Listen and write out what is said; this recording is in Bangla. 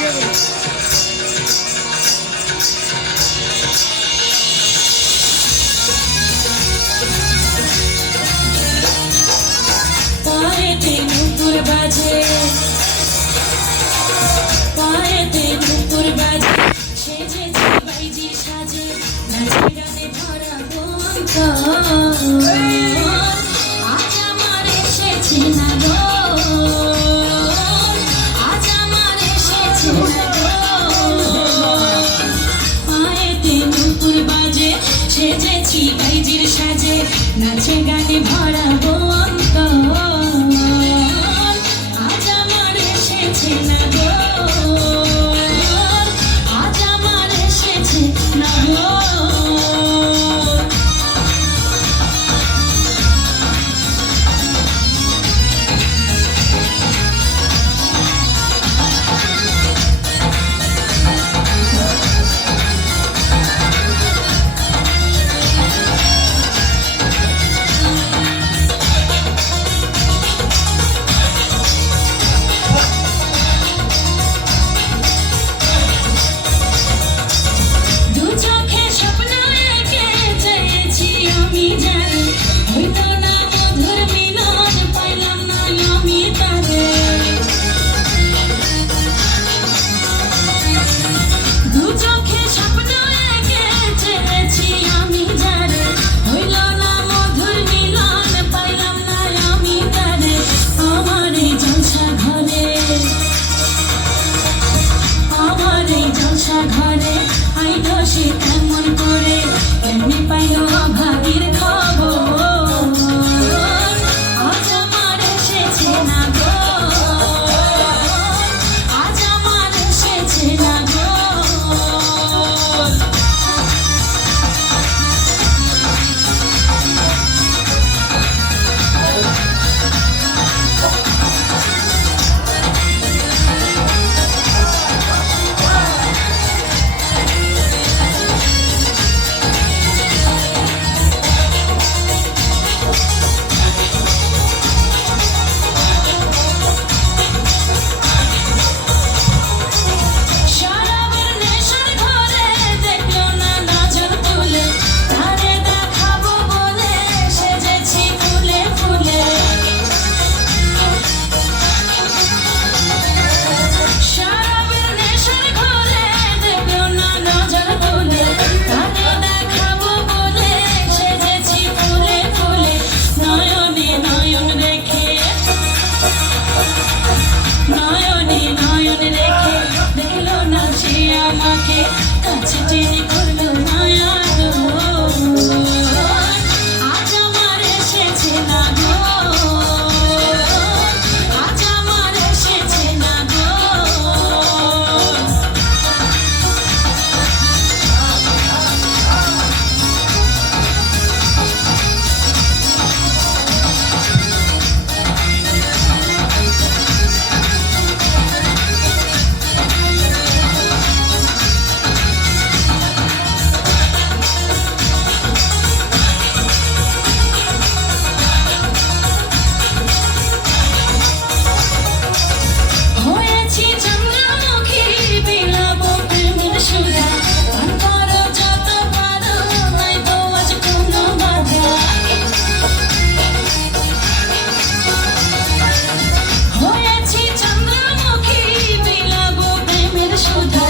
পায়েতে নুপুর বাজে, পায়েতে নুপুর বাজে, সেজেছে বাইজি সাজে, নাচে গানে ভরা বন্ধন। আজ আমার এসেছে না গো, আজ আমার এসেছে না গো। পায়েতে নুপুর বাজে, সেজেছি বাইজির সাজে, নাচে গানে ভরা বন্ধন। আজ আমার এসেছে না গো, আজ আমার এসেছে না গো। ঘরে আইল সে কেমন করে, এমনি পাইল ভাগির খবর। আজ আমার এসেছে না গো, আজ আমার এসেছে না গো। নয়নে নয়ন রেখে দেখলো না সে আমাকে, কাছে টেনে করলো মায়া গো। আজ আমার এসেছে না গো, আজ আমার এসেছে না গো। সুধা